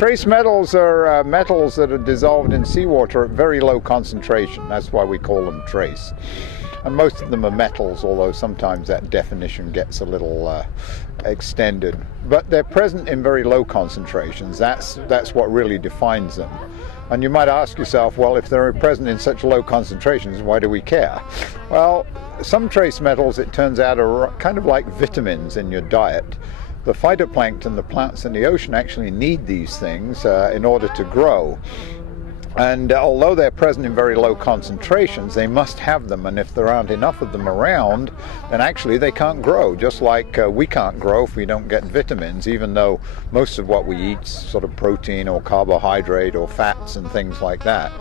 Trace metals are metals that are dissolved in seawater at very low concentration. That's why we call them trace. And most of them are metals, although sometimes that definition gets a little extended. But they're present in very low concentrations. That's what really defines them. And you might ask yourself, well, if they're present in such low concentrations, why do we care? Well, some trace metals, it turns out, are kind of like vitamins in your diet. The phytoplankton, the plants in the ocean, actually need these things in order to grow. And although they're present in very low concentrations, they must have them, and if there aren't enough of them around, then actually they can't grow, just like we can't grow if we don't get vitamins, even though most of what we eat is sort of protein or carbohydrate or fats and things like that.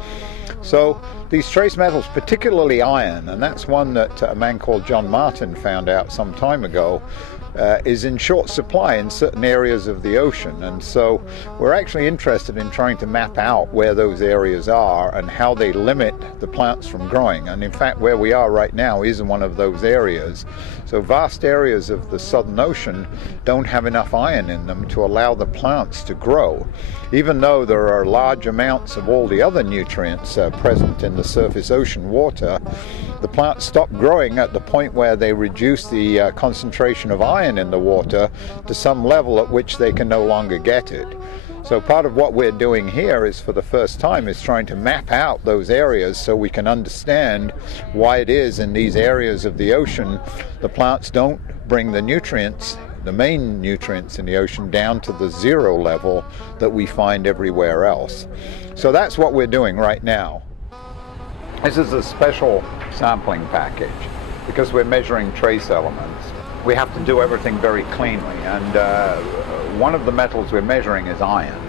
So these trace metals, particularly iron, and that's one that a man called John Martin found out some time ago, is in short supply in certain areas of the ocean, and so we're actually interested in trying to map out where those areas are and how they limit the plants from growing. And in fact, where we are right now is one of those areas. So vast areas of the Southern Ocean don't have enough iron in them to allow the plants to grow, even though there are large amounts of all the other nutrients present in the surface ocean water. The plants stop growing at the point where they reduce the concentration of iron in the water to some level at which they can no longer get it. So part of what we're doing here is, for the first time, is trying to map out those areas so we can understand why it is in these areas of the ocean the plants don't bring the nutrients, the main nutrients in the ocean, down to the zero level that we find everywhere else. So that's what we're doing right now. This is a special sampling package because we're measuring trace elements. We have to do everything very cleanly, and one of the metals we're measuring is iron,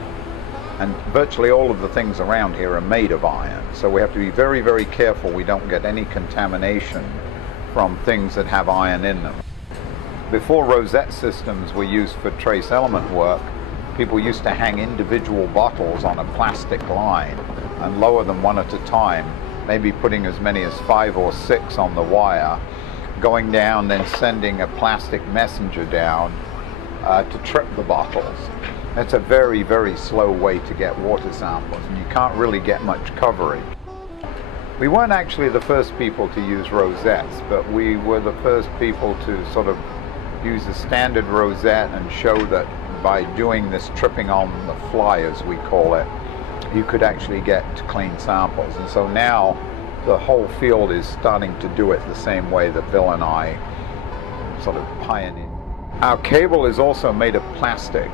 and virtually all of the things around here are made of iron, so we have to be very, very careful we don't get any contamination from things that have iron in them. Before rosette systems were used for trace element work, people used to hang individual bottles on a plastic line and lower them one at a time, maybe putting as many as 5 or 6 on the wire, going down, then sending a plastic messenger down to trip the bottles. That's a very, very slow way to get water samples, and you can't really get much coverage. We weren't actually the first people to use rosettes, but we were the first people to sort of use a standard rosette and show that by doing this tripping on the fly, as we call it, you could actually get clean samples. And so now the whole field is starting to do it the same way that Bill and I sort of pioneered. Our cable is also made of plastic.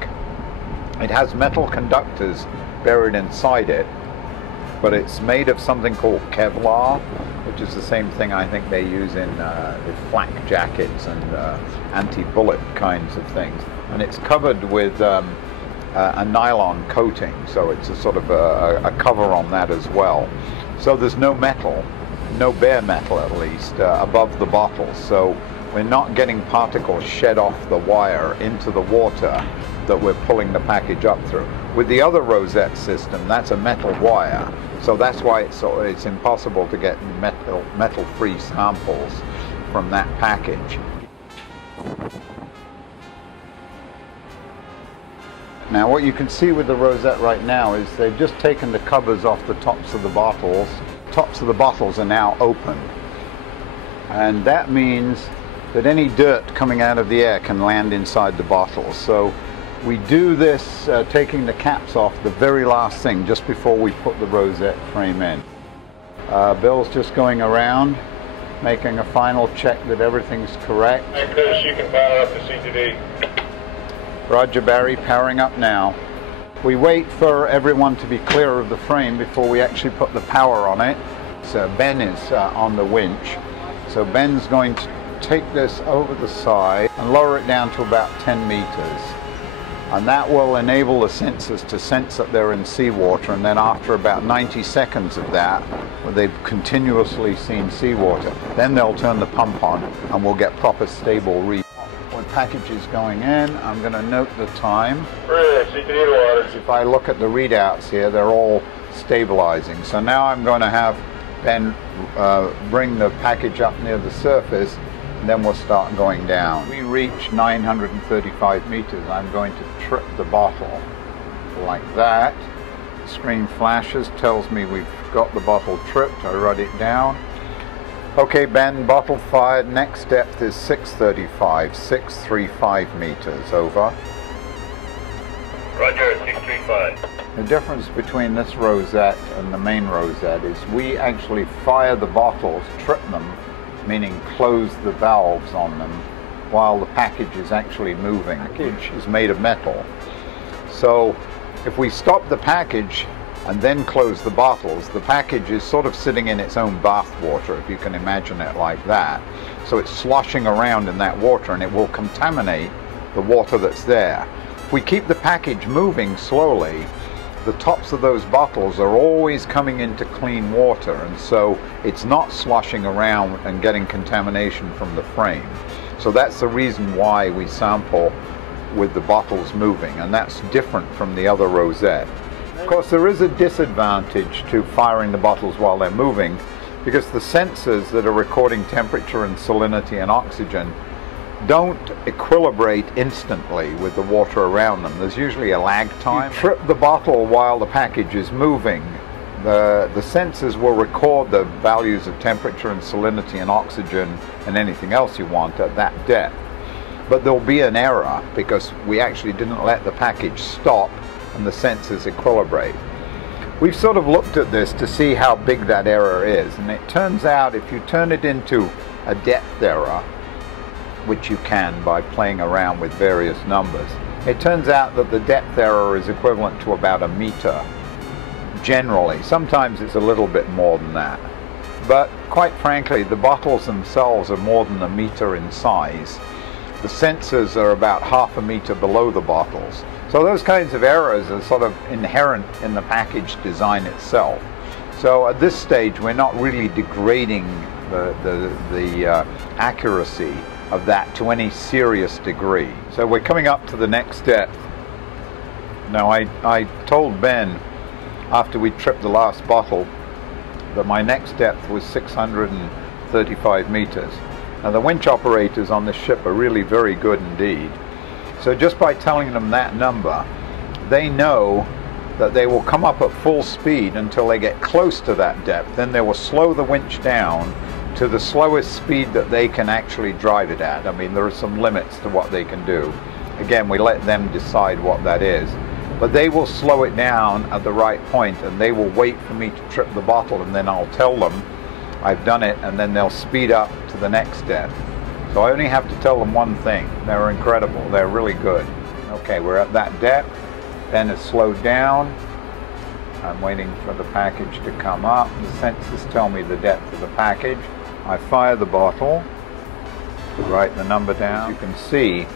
It has metal conductors buried inside it, but it's made of something called Kevlar, which is the same thing I think they use in flak jackets and anti-bullet kinds of things. And it's covered with a nylon coating, so it's a sort of a cover on that as well. So there's no metal, no bare metal at least, above the bottle. So we're not getting particles shed off the wire into the water that we're pulling the package up through. With the other rosette system, that's a metal wire. So that's why it's impossible to get metal-free samples from that package. Now what you can see with the rosette right now is they've just taken the covers off the tops of the bottles. Tops of the bottles are now open. And that means that any dirt coming out of the air can land inside the bottles. So we do this taking the caps off the very last thing, just before we put the rosette frame in. Bill's just going around, making a final check that everything's correct. Hey Chris, you can power up the CTD. Roger, Barry, powering up now. We wait for everyone to be clear of the frame before we actually put the power on it. So Ben is on the winch. So Ben's going to take this over the side and lower it down to about 10 meters. And that will enable the sensors to sense that they're in seawater, and then after about 90 seconds of that, where they've continuously seen seawater, then they'll turn the pump on and we'll get proper stable read. When package is going in, I'm going to note the time. If I look at the readouts here, they're all stabilizing. So now I'm going to have Ben bring the package up near the surface, and then we'll start going down. We reach 935 meters. I'm going to trip the bottle like that. The screen flashes, tells me we've got the bottle tripped. I write it down. Okay, Ben, bottle fired. Next depth is 635 meters. Over. Roger, 635. The difference between this rosette and the main rosette is we actually fire the bottles, trip them, meaning close the valves on them, while the package is actually moving. The package is made of metal. So if we stop the package and then close the bottles, the package is sort of sitting in its own bath water, if you can imagine it like that. So it's sloshing around in that water and it will contaminate the water that's there. If we keep the package moving slowly, the tops of those bottles are always coming into clean water, and so it's not sloshing around and getting contamination from the frame. So that's the reason why we sample with the bottles moving, and that's different from the other rosette. Of course, there is a disadvantage to firing the bottles while they're moving, because the sensors that are recording temperature and salinity and oxygen don't equilibrate instantly with the water around them. There's usually a lag time. You trip the bottle while the package is moving. The sensors will record the values of temperature and salinity and oxygen and anything else you want at that depth. But there'll be an error because we actually didn't let the package stop and the sensors equilibrate. We've sort of looked at this to see how big that error is, and it turns out if you turn it into a depth error, which you can by playing around with various numbers, it turns out that the depth error is equivalent to about a meter generally. Sometimes it's a little bit more than that, but quite frankly the bottles themselves are more than a meter in size. The sensors are about half a meter below the bottles, so those kinds of errors are sort of inherent in the package design itself. So at this stage we're not really degrading the accuracy of that to any serious degree. So we're coming up to the next depth. Now I told Ben after we tripped the last bottle that my next depth was 635 meters. Now the winch operators on this ship are really very good indeed. So just by telling them that number, they know that they will come up at full speed until they get close to that depth. Then they will slow the winch down to the slowest speed that they can actually drive it at. I mean, there are some limits to what they can do. Again, we let them decide what that is. But they will slow it down at the right point, and they will wait for me to trip the bottle, and then I'll tell them I've done it, and then they'll speed up to the next depth. So I only have to tell them one thing. They're incredible. They're really good. Okay, we're at that depth. Ben is slowed down. I'm waiting for the package to come up. The sensors tell me the depth of the package. I fire the bottle, write the number down. You can see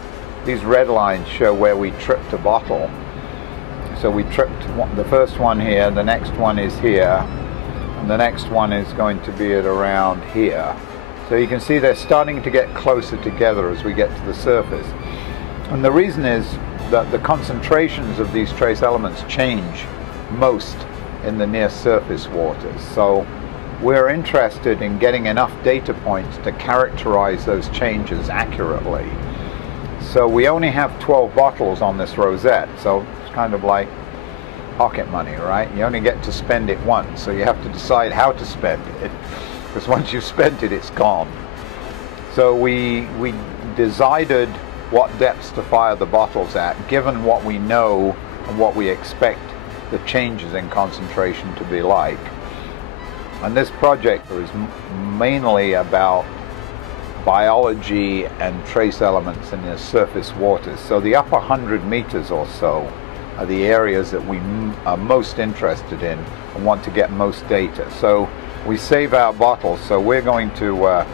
these red lines show where we tripped a bottle. So we tripped the first one here, the next one is here, and the next one is going to be at around here. So you can see they're starting to get closer together as we get to the surface. And the reason is that the concentrations of these trace elements change most in the near surface waters. So we're interested in getting enough data points to characterize those changes accurately. So we only have 12 bottles on this rosette, so it's kind of like pocket money, right? You only get to spend it once, so you have to decide how to spend it, because once you've spent it, it's gone. So we decided what depths to fire the bottles at, given what we know and what we expect the changes in concentration to be like. And this project is mainly about biology and trace elements in the surface waters. So the upper 100 meters or so are the areas that we are most interested in and want to get most data. So we save our bottles. So we're going to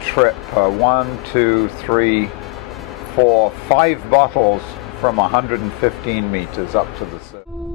trip 1, 2, 3, 4, 5 bottles from 115 meters up to the surface.